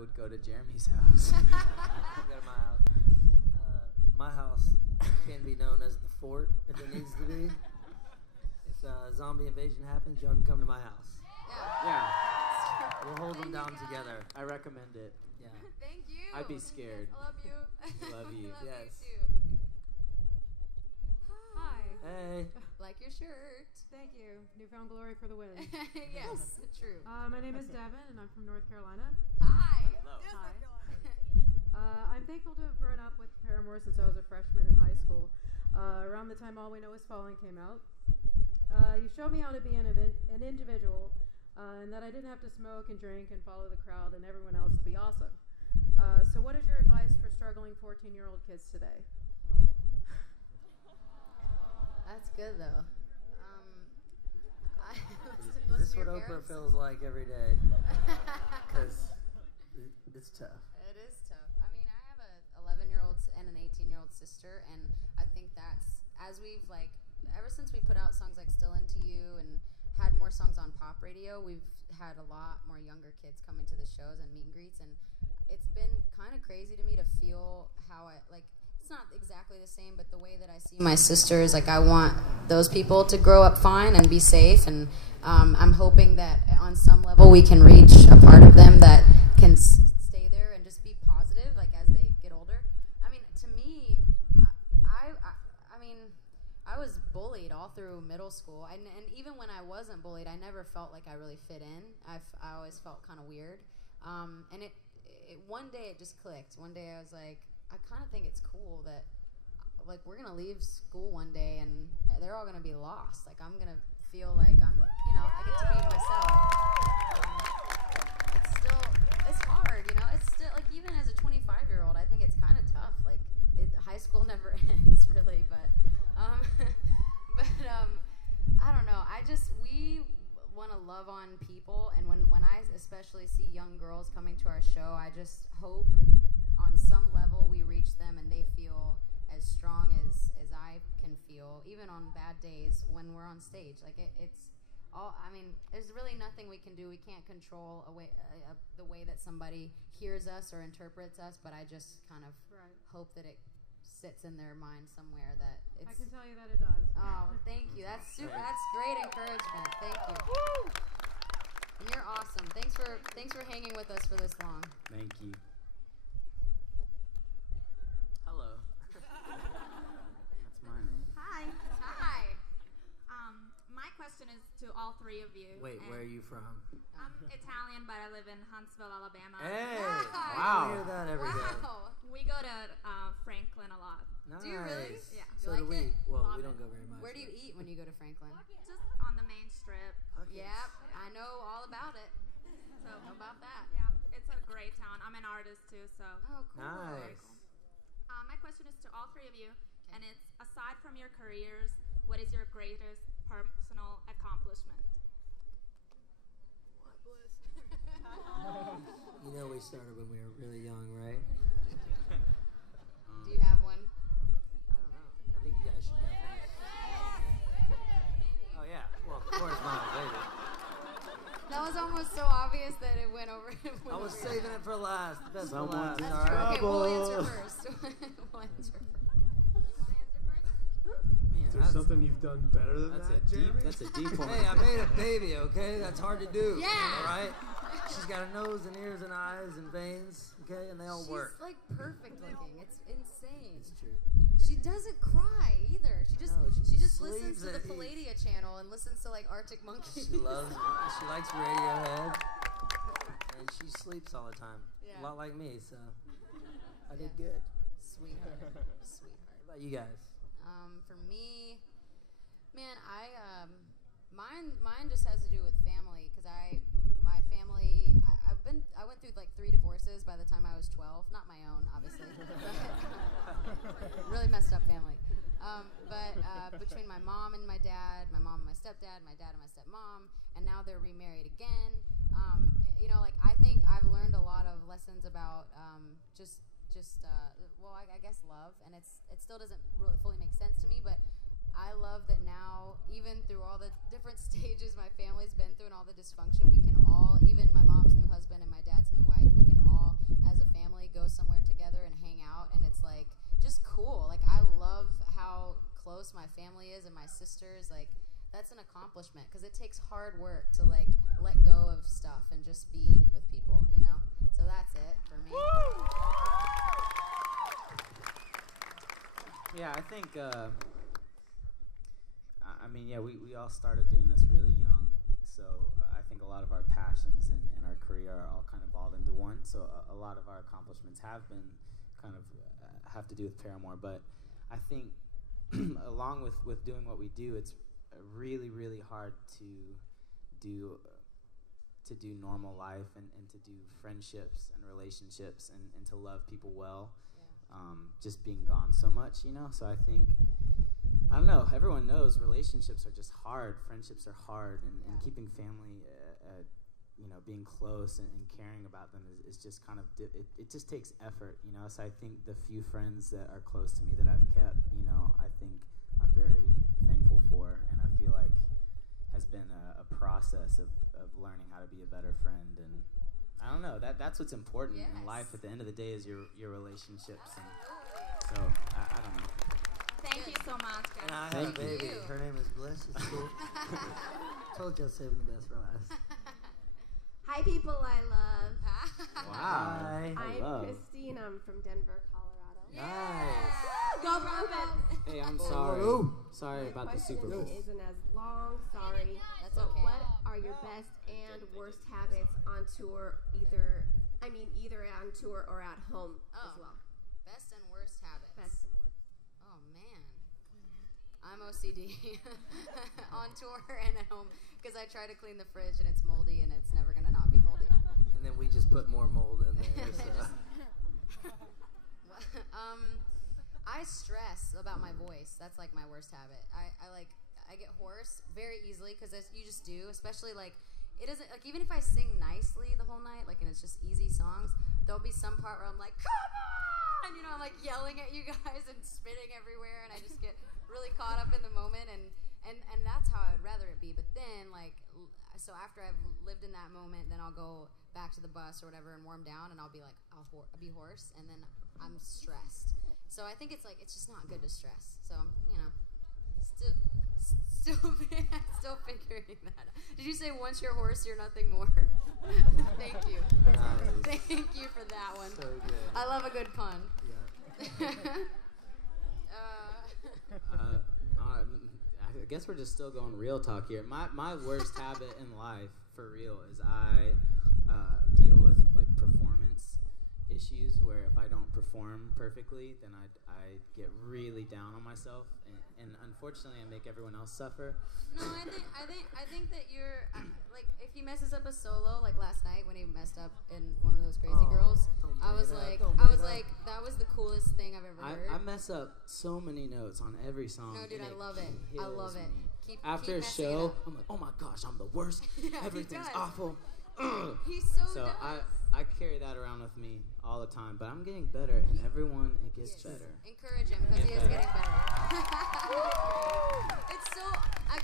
would go to Jeremy's house. Go to my house. My house can be known as the fort if it needs to be. If a zombie invasion happens, y'all can come to my house. Yeah. We'll hold them down together. I recommend it. Yeah. Thank you. I'd be scared. I love you. Love you. I love Yes. you too. Hi. Hey. Like your shirt. Thank you. Newfound glory for the win. Yes, true. My name is Devin, and I'm from North Carolina. Hi. Hi. I'm thankful to have grown up with Paramore since I was a freshman in high school. Around the time All We Know Is Falling came out. You showed me how to be an individual, and that I didn't have to smoke and drink and follow the crowd and everyone else to be awesome. So what is your advice for struggling 14-year-old kids today? That's good though. Is this what Oprah feels like every day? Because it's tough. It is tough. I mean, I have a 11-year-old and an 18-year-old sister, and I think that's, as we've like, ever since we put out songs like Still Into You and had more songs on pop radio, we've had a lot more younger kids coming to the shows and meet and greets, and it's been kind of crazy to me to feel how it's not exactly the same, but the way that I see my sisters, like I want those people to grow up fine and be safe, and I'm hoping that on some level we can reach a part of them that can stay there and just be positive, like as they get older. I mean, to me, I mean, I was bullied all through middle school, and even when I wasn't bullied, I never felt like I really fit in. I always felt kind of weird, and it one day it just clicked. One day I was like, I kind of think it's cool that, like, we're gonna leave school one day and they're all gonna be lost. Like, I'm gonna feel like I get to be myself. It's hard, It's still, like, even as a 25-year-old, I think it's kind of tough. Like, high school never ends, really, but I don't know. We want to love on people, and when I especially see young girls coming to our show, I just hope on some level we reach them and they feel as strong as I can feel, even on bad days when we're on stage. Like it's all, I mean, there's really nothing we can do. We can't control the way that somebody hears us or interprets us, but I just kind of hope that it sits in their mind somewhere that it's... I can tell you that it does. Oh, thank you. That's super. That's great encouragement. Thank you. Woo! And you're awesome. Thanks for hanging with us for this long. Thank you. Hello. That's my name. Hi. Hi. My question is to all three of you. Wait, where are you from? I'm Italian, but I live in Huntsville, Alabama. Hey! Wow. I hear that every day. We go to Franklin a lot. Nice. Do you really? Yeah. So You like do we. it? Well, Love we don't it. go very much. Where do you eat when you go to Franklin? Just on the main strip. Okay. Yep, I know all about it. So How about that? yeah, it's a great town. I'm an artist too, so. Oh, cool. Nice. My question is to all three of you, and it's, aside from your careers, what is your greatest personal accomplishment? You know we started when we were really young, right? Do you have one? I don't know. I think you guys should definitely... Oh, yeah. Well, of course, mine, baby. That was almost so obvious that it went over. I was saving it for last. Best for Someone's last. in All That's true. right. Okay, we'll answer Trouble. first. We'll answer first. Man, Is there something you've done better than That's that, a deep. Jeremy? That's a deep one. Hey, I made a baby, okay? That's hard to do. Yeah. All right? She's got a nose and ears and eyes and veins, okay? And they all work. She's like perfect looking. It's insane. It's true. She doesn't cry either. She just know, she she just listens sleeps to the at Palladia channel and listens to like Arctic Monkeys. She likes Radiohead. And she sleeps all the time. Yeah. A lot like me, so I did good. Sweetheart. What about you guys? For me, man, mine just has to do with family, because my family, I went through like 3 divorces by the time I was 12. Not my own, obviously. Really messed up family. But between my mom and my dad, my mom and my stepdad, my dad and my stepmom, and now they're remarried again. Like I think I've learned a lot of lessons about I guess love, and it still doesn't really fully make sense to me, but I love that now, even through all the different stages my family's been through and all the dysfunction, we can all, even my mom's new husband and my dad's new wife, we can all close my family is and my sisters, like, that's an accomplishment because it takes hard work to, like, let go of stuff and just be with people, you know? So that's it for me. Yeah, I think, we all started doing this really young. So I think a lot of our passions and our career are all kind of balled into one. So a lot of our accomplishments have been kind of have to do with Paramore. But I think along with doing what we do, it's really, really hard to do normal life and to do friendships and relationships and to love people well. Just being gone so much, you know? So I think, I don't know, everyone knows relationships are just hard, friendships are hard, and keeping family, being close and caring about them is just kind of, it just takes effort, you know? So I think the few friends that are close to me that I've kept, you know, I think I'm very thankful for, and I feel like has been a process of learning how to be a better friend. And I don't know, that's what's important in life at the end of the day is your relationships. And so I don't know. Thank you so much, guys. And I have a baby. Her name is Bliss. It's cool. Told you I was saving the best for last. Hi, people I love. Wow. Hi. I'm Christine. I'm from Denver, Colorado. Nice. Go Broncos! Hey, I'm sorry. Sorry My about the Super Bowl. question isn't as long, sorry. That's but okay. what are your best and worst habits on tour, either on tour or at home as well? Best and worst habits. Best and worst. Oh, man. I'm OCD on tour and at home because I try to clean the fridge and it's moldy and it's never going to not be moldy. And then we just put more mold in there. So. I stress about my voice. That's like my worst habit. I get hoarse very easily because you just do, especially like it doesn't like even if I sing nicely the whole night, like and it's just easy songs, there'll be some part where I'm like, come on, you know, I'm like yelling at you guys and spitting everywhere, and I just get really caught up in the moment, and that's how I would rather it be. But then like so after I've lived in that moment, then I'll go back to the bus or whatever and warm down, and I'll be like I'll be hoarse, and then I'm stressed. So I think it's just not good to stress. So I'm, you know, still figuring that out. Did you say once you're hoarse, you're nothing more? Thank you. Nice. Thank you for that one. So good. I love a good pun. Yeah. I guess we're just still going real talk here. My worst habit in life, for real, is I deal with like performance issues where if I don't perform perfectly, then I get really down on myself, and unfortunately I make everyone else suffer. No, I think that you're like if he messes up a solo like last night when he messed up in one of those Crazy Girls, I was like that was the coolest thing I've ever heard. I mess up so many notes on every song. No, dude, and I love it. I kills love it. me. After a show, I'm like, oh my gosh, I'm the worst. Yeah, he Everything's does. awful. He So does. I carry that around with me all the time, but I'm getting better, and everyone it gets better. Encourage him because he is getting better. It's so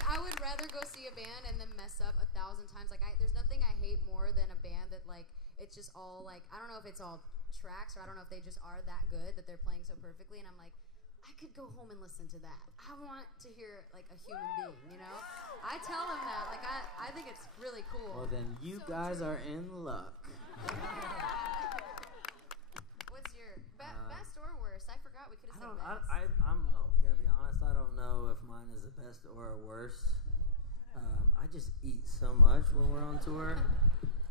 I would rather go see a band and then mess up 1,000 times. Like there's nothing I hate more than a band that like it's just all like I don't know if it's all tracks or I don't know if they just are that good that they're playing so perfectly, and I'm like I could go home and listen to that. I want to hear like a human being, you know? I tell them that. Like I think it's really cool. Well, then you guys are in luck. What's your best or worst? I forgot we could have said best. I'm gonna be honest. I don't know if mine is the best or a worst. I just eat so much when we're on tour.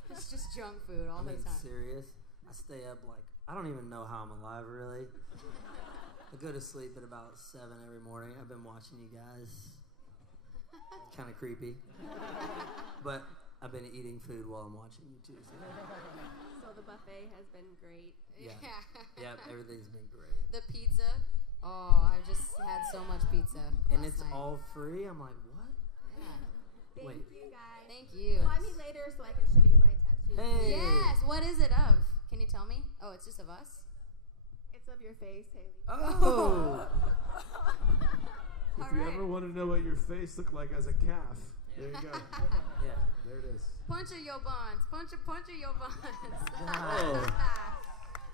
It's just junk food all the time. Serious. I stay up like I don't even know how I'm alive really. I go to sleep at about 7 every morning. I've been watching you guys. Kind of creepy. But I've been eating food while I'm watching you too. So the buffet has been great. Yeah. Yeah, everything's been great. The pizza. Oh, I've just had so much pizza. And last it's night. all free? I'm like, what? Yeah. Thank Wait. you, guys. Thank you. Fly me later so I can show you my tattoo. Hey. Yes. What is it of? Can you tell me? Oh, it's just of us? It's of your face, Haley. Oh! If you ever want to know what your face looked like as a calf, there you go. Yeah. There it is. Punch of your bonds. Punch of your bonds. Oh.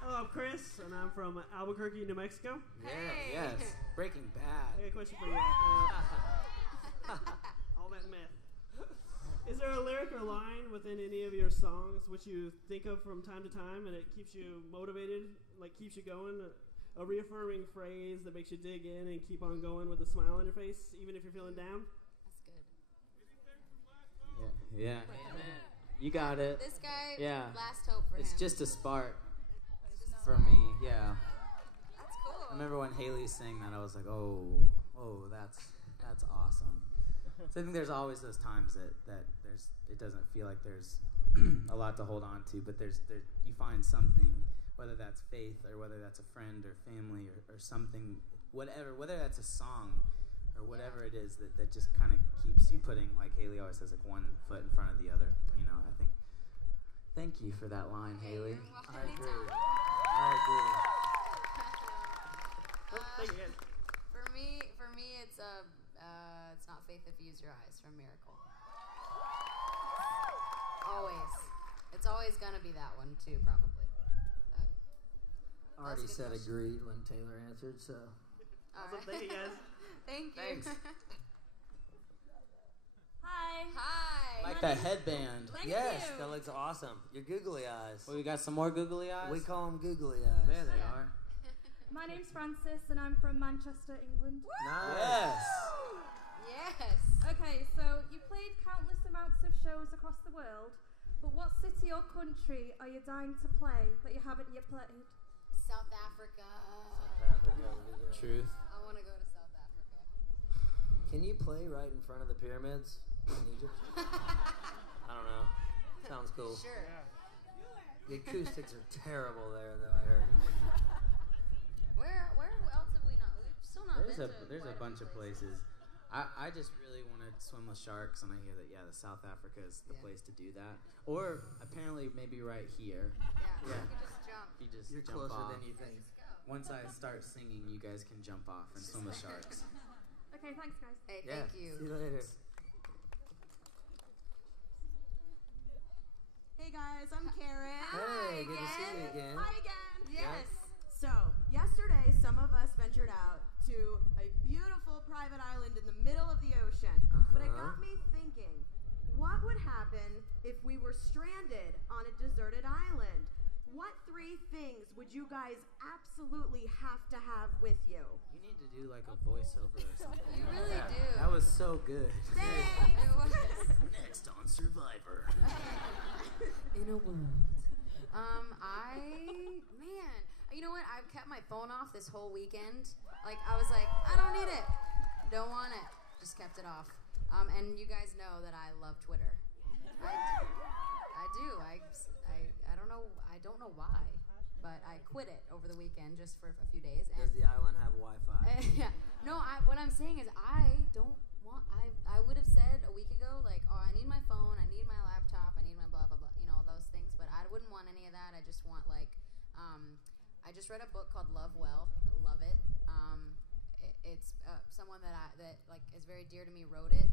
Hello, I'm Chris, and I'm from Albuquerque, New Mexico. Hey. Yes. Breaking Bad. I got a question for you. All that myth. Is there a lyric or line within any of your songs which you think of from time to time and it keeps you motivated, like keeps you going? A reaffirming phrase that makes you dig in and keep on going with a smile on your face, even if you're feeling down? That's good. Yeah. You got it. This guy, yeah. last hope for him. It's just a spark for me, yeah. That's cool. I remember when Haley sang that, I was like, oh, that's awesome. So I think there's always those times that it doesn't feel like there's a lot to hold on to, but you find something, whether that's faith or whether that's a friend or family or something, whether that's a song or whatever it is that just kind of keeps you putting, like Haley always says, like one foot in front of the other. You know, I think. Thank you for that line, Haley. I agree. For me, it's not faith if you use your eyes from Miracle. Always, it's always gonna be that one too, probably. I already said question. agreed when Taylor answered, so. All right. Thank you, guys. Thank you. Thanks. Hi. Hi. Like that headband. Yes, that looks awesome. Your googly eyes. Well, we got some more googly eyes. We call them googly eyes. There they are. My name's Frances, and I'm from Manchester, England. Yes. Yes. Okay, so you played countless amounts of shows across the world, but what city or country are you dying to play that you haven't yet played? South Africa. Truth. I want to go to South Africa. Can you play right in front of the pyramids in Egypt? I don't know. Sounds cool. Sure. The acoustics are terrible there, though, I heard. Where else have we not? We've still not been to. There's a quite bunch of places. I just really want to swim with sharks, and I hear that the South Africa is the place to do that. Or apparently maybe right here. Yeah. You can just jump. You just You're jump closer off. than you think. Once I start singing, you guys can jump off and swim with sharks. Okay, thanks, guys. Hey, Yeah. thank you. See you later. Hey guys, I'm Karen. Hey, good to see you again. Hi again. Yes. So, yesterday some of us ventured out to a beautiful private island in the middle of the ocean. But it got me thinking, what would happen if we were stranded on a deserted island? What 3 things would you guys absolutely have to have with you? You need to do like a voiceover or something. You really do. That was so good. It was. Next on Survivor. In a world. You know what? I've kept my phone off this whole weekend. Like, I was like, I don't need it. Don't want it. Just kept it off. And you guys know that I love Twitter. I do. I don't know why, but I quit it over the weekend just for a few days. And Does the island have Wi-Fi? yeah. No, what I'm saying is I don't want. I would have said a week ago, like, oh, I need my phone, I need my laptop, I need my blah blah blah, you know, those things. But I wouldn't want any of that. I just want like, I just read a book called Love Well. I love it. It's someone that like is very dear to me wrote it,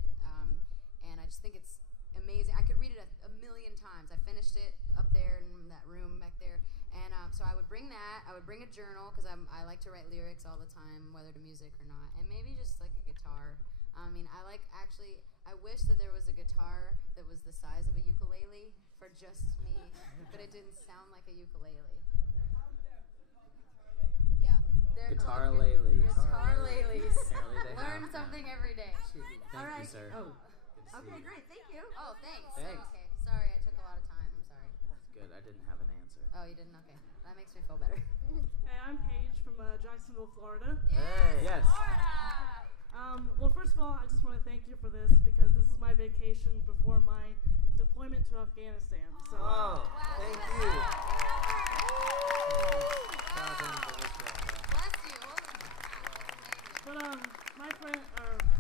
and I just think it's amazing. I could read it a million times. I finished it up there in that room back there, and so I would bring that. I would bring a journal because I like to write lyrics all the time, whether to music or not, and maybe just like a guitar. I mean, I wish that there was a guitar that was the size of a ukulele for just me, but it didn't sound like a ukulele. Yeah, Guitar ladies. Guitar ladies. Apparently they Learn have something that. every day. Thank All right. you, sir. Oh. Good to see Okay, you. great. Thank you. Oh, thanks. Thanks. Okay, sorry, I took a lot of time. I'm sorry. That's good. I didn't have an answer. Oh, you didn't? Okay, that makes me feel better. Hey, I'm Paige from Jacksonville, Florida. Hey. Yes. Well, first of all, I just want to thank you for this because this is my vacation before my deployment to Afghanistan. So, Oh, thank you. Bless you. but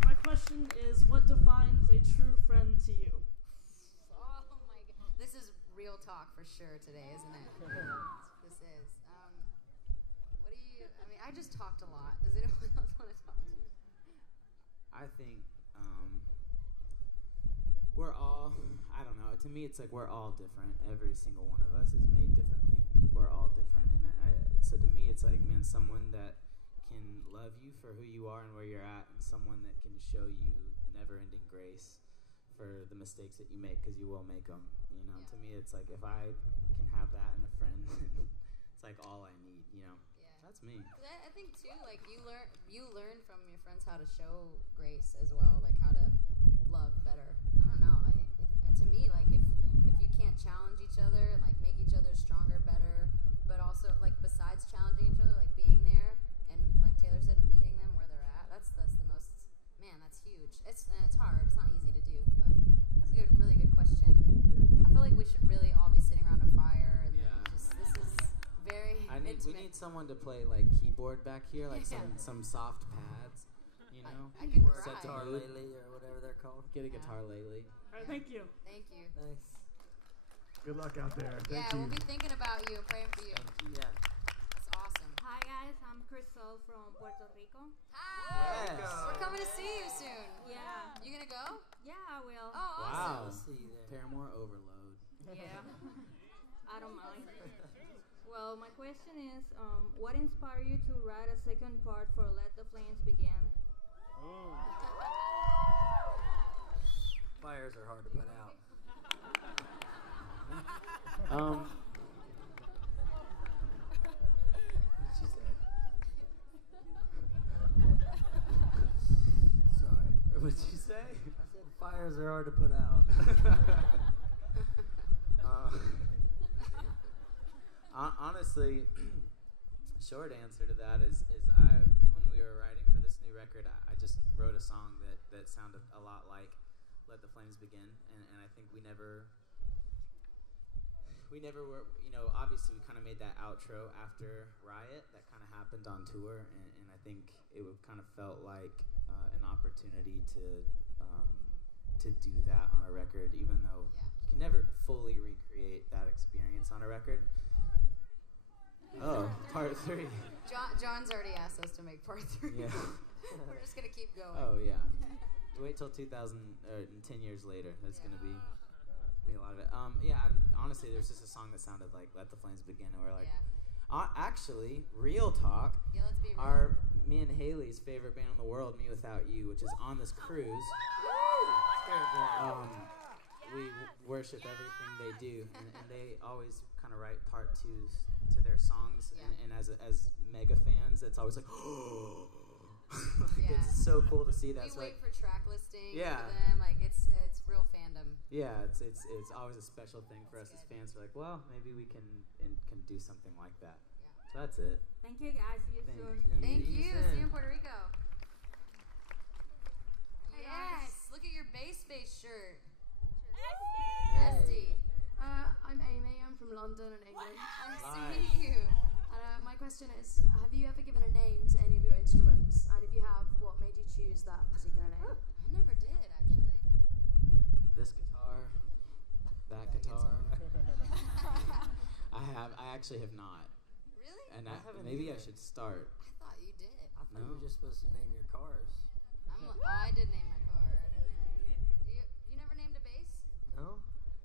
my question is, what defines a true friend to you? Oh my god. This is real talk for sure today, isn't it? This is. I just talked a lot. Does anyone else want to talk to you? I think we're all, I don't know, to me it's like we're all different. Every single one of us is made differently. We're all different, and I someone that can love you for who you are and where you're at, and someone that can show you never-ending grace for the mistakes that you make, because you will make them. You know, to me, it's like if I can have that in a friend, it's like all I need. You know, that's me. I think too, like you learn from your friends how to show grace as well, like how to love better. I don't know. To me, like if you can't challenge each other and like make each other stronger, better, but also like besides challenging each other, like being there and like Taylor said, meeting them where they're at. That's the most. Man, that's huge. It's hard. It's not easy to do, but that's a really good question. I feel like we should really all be sitting around a fire and just this is very intimate. We need someone to play like keyboard back here, like some soft pads. You know, I could or cry. guitar lately or whatever they're called. Get a guitar lately. All right, thank you. Thank you. Thanks. Good luck out there. Yeah, Thank you. we'll be thinking about you and praying for you. Yeah. That's awesome. Hi guys, I'm Crystal from Puerto Rico. Hi. Yes. We're coming to see you soon. Yeah. You gonna go? Yeah, I will. Oh, Wow. awesome. We'll see you there. Paramore overload. Yeah. I don't mind. Well, my question is, what inspired you to write a second part for Let the Flames Begin? Fires are hard to put out. What'd she say? Sorry. What'd you say? I said fires are hard to put out. Honestly, short answer to that is when we were writing for this new record, I just wrote a song that sounded a lot like Let the Flames Begin, and I think we never were, you know, obviously we kind of made that outro after Riot that kind of happened on tour, and I think it would kind of felt like an opportunity to do that on a record, even though you can never fully recreate that experience on a record. Oh, part 3. John's already asked us to make part 3. Yeah. We're just gonna keep going. Oh yeah. Wait till 10 years later. That's gonna be a lot of it. Honestly, there's just a song that sounded like "Let the Flames Begin," and we're like, actually, real talk. Yeah, let's be real. Me and Haley's favorite band in the world, Me Without You, which is on this cruise. We worship everything they do, and they always kind of write part 2s to their songs, and as mega fans, it's always like, it's so cool to see that. We so wait for track listing for them, like it's real fandom. Yeah, it's always a special thing for us as fans. We're like, well, maybe we can do something like that. Yeah. So that's it. Thank you guys. See you soon. Thank you. See you in Puerto Rico. Hey Yes. Look at your base shirt. Hey. Esty. I'm Amy. I'm from London and England. Nice to meet you. And my question is, have you ever given a name to any of your instruments? And if you have, what made you choose that particular name? I never did, actually. This guitar, that guitar. I actually have not. Really? And I haven't maybe either. I should start. I thought you did. I thought you were just supposed to name your cars. I did name my car. I didn't name it. You never named a bass? No?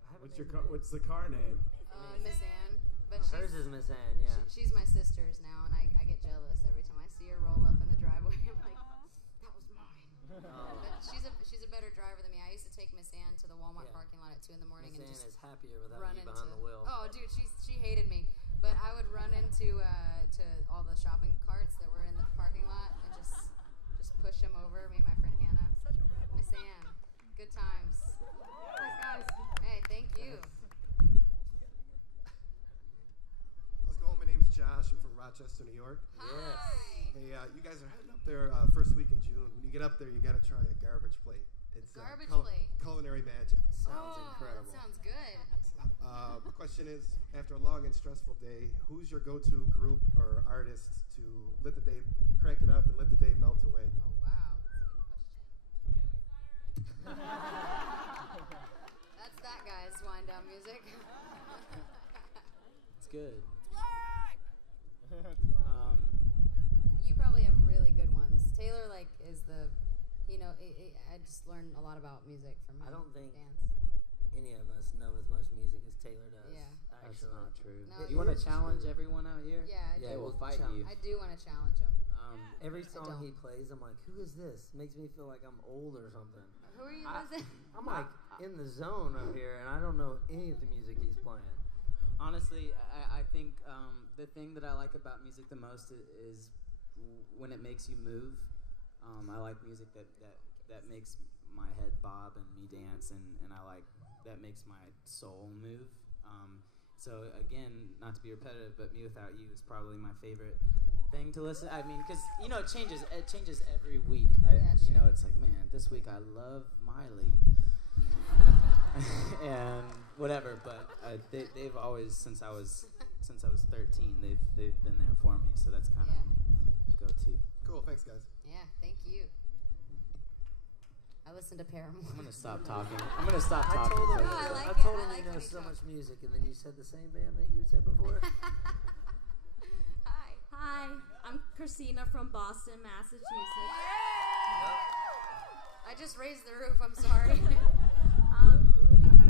I haven't What's the car name? Miss Ann. But hers is Miss Ann, yeah. She's my sister's now, and I get jealous every time I see her roll up in the driveway. I'm like, that was mine. Oh. But she's a better driver than me. I used to take Miss Ann to the Walmart parking lot at 2 in the morning Miss and Ann just is happier without run you into. behind the wheel. Oh, dude, she hated me. But I would run into to all the shopping carts that were in the parking lot and just push them over. Me and my friend Hannah. Miss Ann, good times. Thanks, guys. Hey, thank you. How's it going? My name's Josh. I'm from Rochester, New York. Hi. Hey, you guys are heading up there first week in June. When you get up there, you got to try a garbage plate. It's Garbage plate. Culinary magic. Sounds Oh, incredible. that sounds good. The question is, after a long and stressful day, who's your go-to group or artist to let the day crank it up and let the day melt away? Oh, wow. That's a good question. That's that guy's wind down music. It's good. You probably have really good ones. Taylor, is the, I just learned a lot about music from him. I don't think bands. any of us know as much music as Taylor does. Yeah. That's Actually. not true. No, You want to it's challenge true. everyone out here? Yeah, I Yeah, do. we'll fight challenge. you. I do want to challenge him. Every I song don't. he plays, I'm like, who is this? Makes me feel like I'm old or something. Who are you? I'm like in the zone up here, and I don't know any of the music he's playing. Honestly, I think the thing that I like about music the most is when it makes you move. I like music that makes my head bob and me dance, and I like that makes my soul move. So again, not to be repetitive, but Me Without You is probably my favorite thing to listen. I mean, because it changes every week. It's like, man, this week I love Miley. And whatever, but they've always since I was 13, they've been there for me. So that's kind of go-to. Cool, thanks guys. Yeah, thank you. I listen to Paramore. I'm gonna stop talking. I told him, No, I like I it. told I him like you know when he so talks. much music, and then you said the same band that you said before. Hi, I'm Christina from Boston, Massachusetts. I just raised the roof. I'm sorry.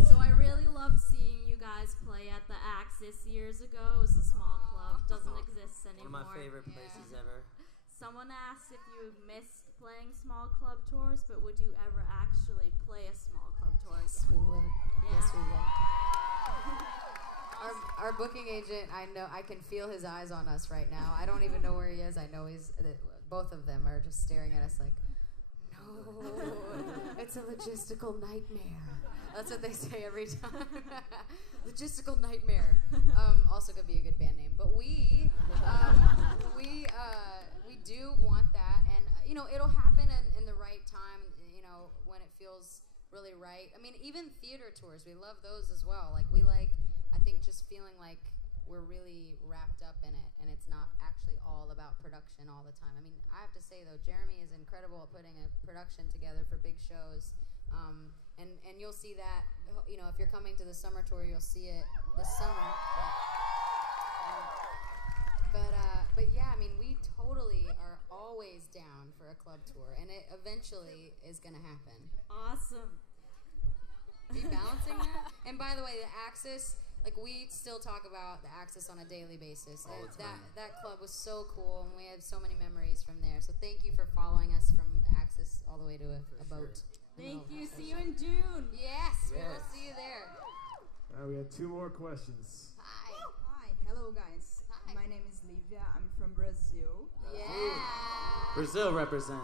So I really loved seeing you guys play at the Axis years ago. It was a small club, doesn't exist anymore. One of my favorite places ever. Someone asked if you missed playing small club tours, but would you ever actually play a small club tour again? Yes, we would. Yeah. Yes, we would. Our booking agent, I know, I can feel his eyes on us right now. I don't even know where he is. I know both of them are just staring at us like, no, it's a logistical nightmare. That's what they say every time. Logistical nightmare. Also could be a good band name, but we do want that, and it'll happen in the right time. When it feels really right. I mean, even theater tours, we love those as well. I think just feeling like we're really wrapped up in it, and it's not actually all about production all the time. I mean, I have to say though, Jeremy is incredible at putting a production together for big shows. And you'll see that, if you're coming to the summer tour, you'll see it this summer. But yeah, I mean, we totally are always down for a club tour, and it eventually is going to happen. Awesome. Are you balancing that? And by the way, the Axis, we still talk about the Axis on a daily basis. All the time. That club was so cool, and we had so many memories from there. So thank you for following us from the Axis all the way to a boat. Thank you. See you in June. Yes, we will see you there. We have 2 more questions. Hi. Hi, hello guys. Hi. My name is Livia. I'm from Brazil. Yeah. Brazil represent.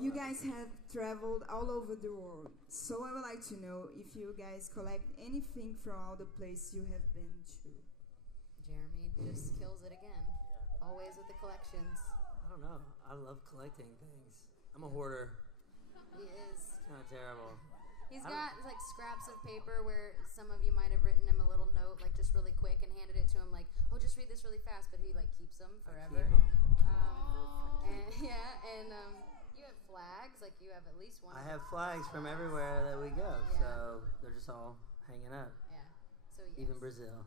You guys have traveled all over the world, so I would like to know if you guys collect anything from all the places you have been to. Jeremy just kills it again. Always with the collections. I don't know. I love collecting things. I'm a hoarder. He is. It's kind of terrible. He's got scraps of paper where some of you might have written him a little note, just really quick, and handed it to him, oh, just read this really fast. But he keeps them forever. You have flags, you have at least one. I have flags from everywhere that we go, so they're just all hanging up. Yeah. So yes. Even Brazil.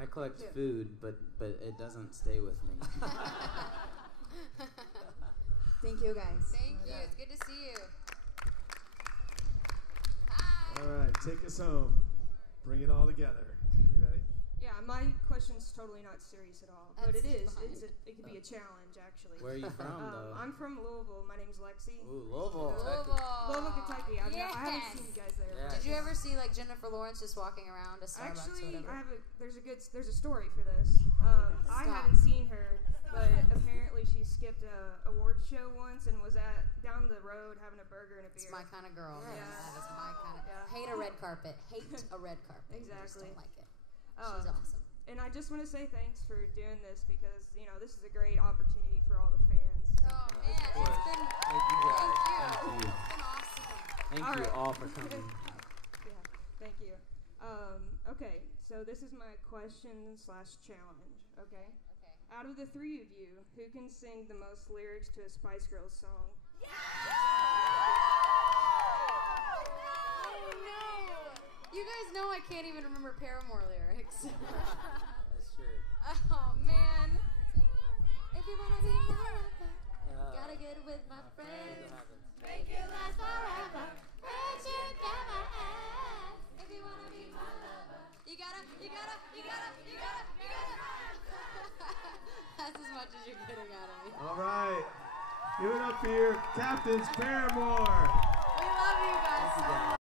I collect food, but it doesn't stay with me. Thank you guys. Thank you. It's good to see you. Hi. All right, take us home. Bring it all together. You ready? Yeah, my question's totally not serious at all, but That's it is. fine. It could be a challenge, actually. Where are you from, though? I'm from Louisville. My name's Lexi. Ooh, Louisville. Louisville, Kentucky. I Yes. haven't seen you guys there. Yeah. Did you ever see Jennifer Lawrence just walking around a Starbucks or Actually, whatever? there's a story for this. I haven't seen her, but apparently she skipped a award show once and was down the road having a burger and a beer. It's my kind of girl. Yeah. That is my kind of. Yeah. Hate a red carpet. Hate a red carpet. I just Exactly. don't like it. She's awesome. And I just want to say thanks for doing this because this is a great opportunity for all the fans. Oh man, it's been. Thank you guys. Thank you. It's been awesome. Thank All you right. all for coming. Yeah, thank you. Okay, so this is my question/challenge. Okay. Okay. Out of the 3 of you, who can sing the most lyrics to a Spice Girls song? Oh no! You guys know I can't even remember Paramore lyrics. That's true. Oh man! If you wanna be forever, gotta get with my friends. Make it last forever. Friendship never ends. All right. Give it up for your captains, Paramore. We love you guys so much.